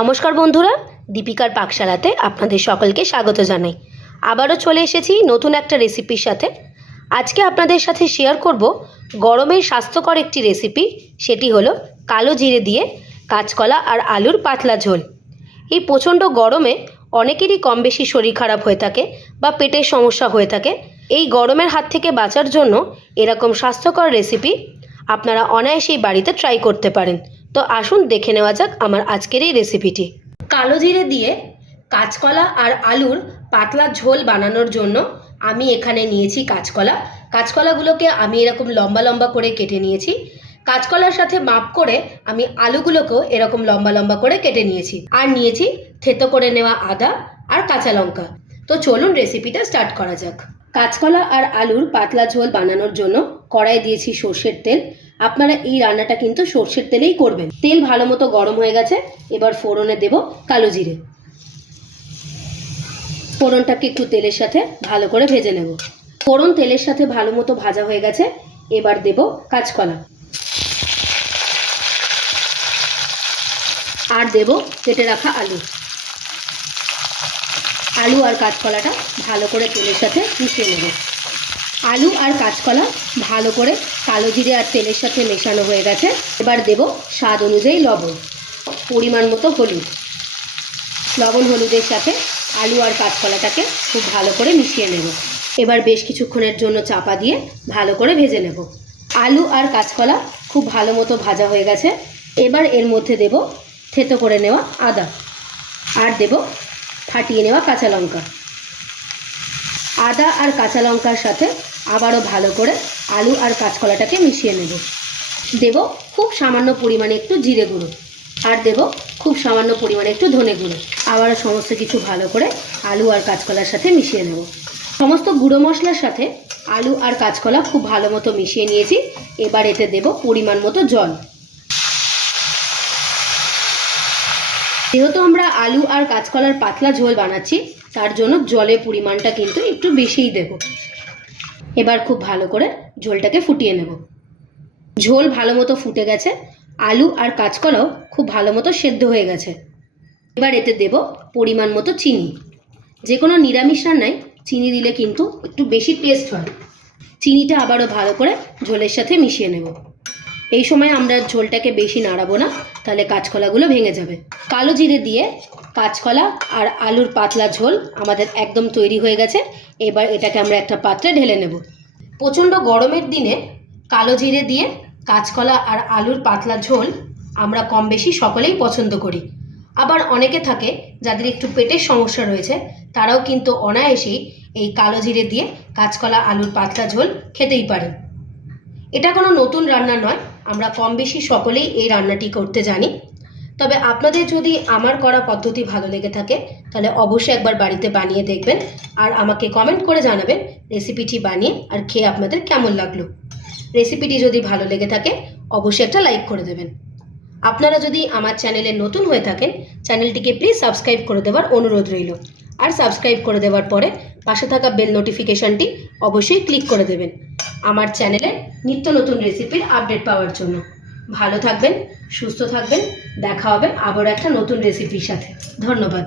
নমস্কার বন্ধুরা, দীপিকার পাকশালাতে আপনাদের সকলকে স্বাগত জানাই। আবারও চলে এসেছি নতুন একটা রেসিপির সাথে। আজকে আপনাদের সাথে শেয়ার করব গরমের স্বাস্থ্যকর একটি রেসিপি সেটি হলো কালো জিরে দিয়ে কাঁচকলা আর আলুর পাতলা ঝোল। এই প্রচণ্ড গরমে অনেকেরই কম বেশি শরীর খারাপ হয়ে থাকে বা পেটের সমস্যা হয়ে থাকে। এই গরমের হাত থেকে বাঁচার জন্য এরকম স্বাস্থ্যকর রেসিপি আপনারা অনায়াসেই বাড়িতে ট্রাই করতে পারেন। তো আসুন দেখে নেওয়া যাক আমার আজকের এই রেসিপিটি কালো জিরে দিয়ে কাঁচকলা আর আলুর পাতলা ঝোল বানানোর জন্য আমি এখানে নিয়েছি কাঁচকলা। কাঁচকলাগুলোকে আমি এরকম লম্বা লম্বা করে কেটে নিয়েছি। কাঁচকলার সাথে মাপ করে আমি আলুগুলোকেও এরকম লম্বা লম্বা করে কেটে নিয়েছি। আর নিয়েছি থেতো করে নেওয়া আদা আর কাঁচা লঙ্কা। তো চলুন রেসিপিটা স্টার্ট করা যাক। কাঁচকলা আর আলুর পাতলা ঝোল বানানোর জন্য কড়াই দিয়েছি সর্ষের তেল। আপনারা এই রান্নাটা কিন্তু সর্ষের তেলেই করবেন। তেল ভালো মতো গরম হয়ে গেছে, এবার ফোড়নে দেব কালো জিরে। ফোড়নটাকে একটু তেলের সাথে ভালো করে ভেজে নেব। ফোড়ন তেলের সাথে ভালো মতো ভাজা হয়ে গেছে, এবার দেব কাঁচকলা। আর দেব কেটে রাখা আলু। আলু আর কাঁচকলাটা ভালো করে তেলের সাথে মিশিয়ে নেব। আলু আর কাঁচকলা ভালো করে কালো জিরে আর তেলের সাথে মেশানো হয়ে গেছে। এবার দেব স্বাদ অনুযায়ী লবণ, পরিমাণ মতো হলুদ। লবণ হলুদের সাথে আলু আর কাঁচকলাটাকে খুব ভালো করে মিশিয়ে নেব। এবার বেশ কিছুক্ষণের জন্য চাপা দিয়ে ভালো করে ভেজে নেব। আলু আর কাঁচকলা খুব ভালো মতো ভাজা হয়ে গেছে। এবার এর মধ্যে দেব থেতো করে নেওয়া আদা। আর দেব ফাটিয়ে নেওয়া কাঁচা লঙ্কা। আদা আর কাঁচা লঙ্কার সাথে আবারও ভালো করে আলু আর কাঁচকলাটাকে মিশিয়ে নেব। দেব খুব সামান্য পরিমাণে একটু জিরে গুঁড়ো আর দেব খুব সামান্য পরিমাণে একটু ধনে গুঁড়ো। আবারও সমস্ত কিছু ভালো করে আলু আর কাঁচকলার সাথে মিশিয়ে নেব। সমস্ত গুঁড়ো মশলার সাথে আলু আর কাঁচকলা খুব ভালো মতো মিশিয়ে নিয়েছি। এবার এতে দেব পরিমাণ মতো জল। যেহেতু আমরা আলু আর কাঁচকলার পাতলা ঝোল বানাচ্ছি, তার জন্য জলের পরিমাণটা কিন্তু একটু বেশিই দেব। এবার খুব ভালো করে ঝোলটাকে ফুটিয়ে নেব। ঝোল ভালো মতো ফুটে গেছে, আলু আর কাঁচকলাও খুব ভালো মতো সেদ্ধ হয়ে গেছে। এবার এতে দেব পরিমাণ মতো চিনি। যে কোনো নিরামিষ রান্নায় চিনি দিলে কিন্তু একটু বেশি টেস্ট হয়। চিনিটা আবারও ভালো করে ঝোলের সাথে মিশিয়ে নেব। এই সময় আমরা ঝোলটাকে বেশি নাড়াবো না, তাহলে কাঁচকলাগুলো ভেঙে যাবে। কালো জিরে দিয়ে কাঁচকলা আর আলুর পাতলা ঝোল আমাদের একদম তৈরি হয়ে গেছে, এবার এটাকে আমরা একটা পাত্রে ঢেলে নেব। প্রচণ্ড গরমের দিনে কালো জিরে দিয়ে কাঁচকলা আর আলুর পাতলা ঝোল আমরা কম বেশি সকলেই পছন্দ করি। আবার অনেকে থাকে যাদের একটু পেটের সমস্যা রয়েছে, তারাও কিন্তু অনায়াসেই এই কালো জিরে দিয়ে কাঁচকলা, আলুর পাতলা ঝোল খেতেই পারেন এটা কোনো নতুন রান্না নয় আমরা কম বেশি সকলেই এই রান্নাটি করতে জানি। তবে আপনাদের যদি আমার করা পদ্ধতি ভালো লেগে থাকে, তাহলে অবশ্যই একবার বাড়িতে বানিয়ে দেখবেন আর আমাকে কমেন্ট করে জানাবেন রেসিপিটি বানিয়ে আর খেয়ে আপনাদের কেমন লাগল। রেসিপিটি যদি ভালো লেগে থাকে, অবশ্যই একটা লাইক করে দেবেন। আপনারা যদি আমার চ্যানেলে নতুন হয়ে থাকেন, চ্যানেলটিকে প্লিজ সাবস্ক্রাইব করে দেওয়ার অনুরোধ রইল। আর সাবস্ক্রাইব করে দেওয়ার পরে পাশে থাকা বেল নোটিফিকেশনটি অবশ্যই ক্লিক করে দেবেন। আমার চ্যানেলে নিত্য নতুন রেসিপির আপডেট পাওয়ার জন্য। ভালো থাকবেন, সুস্থ থাকবেন, দেখা হবে আবার একটা নতুন রেসিপির সাথে। ধন্যবাদ।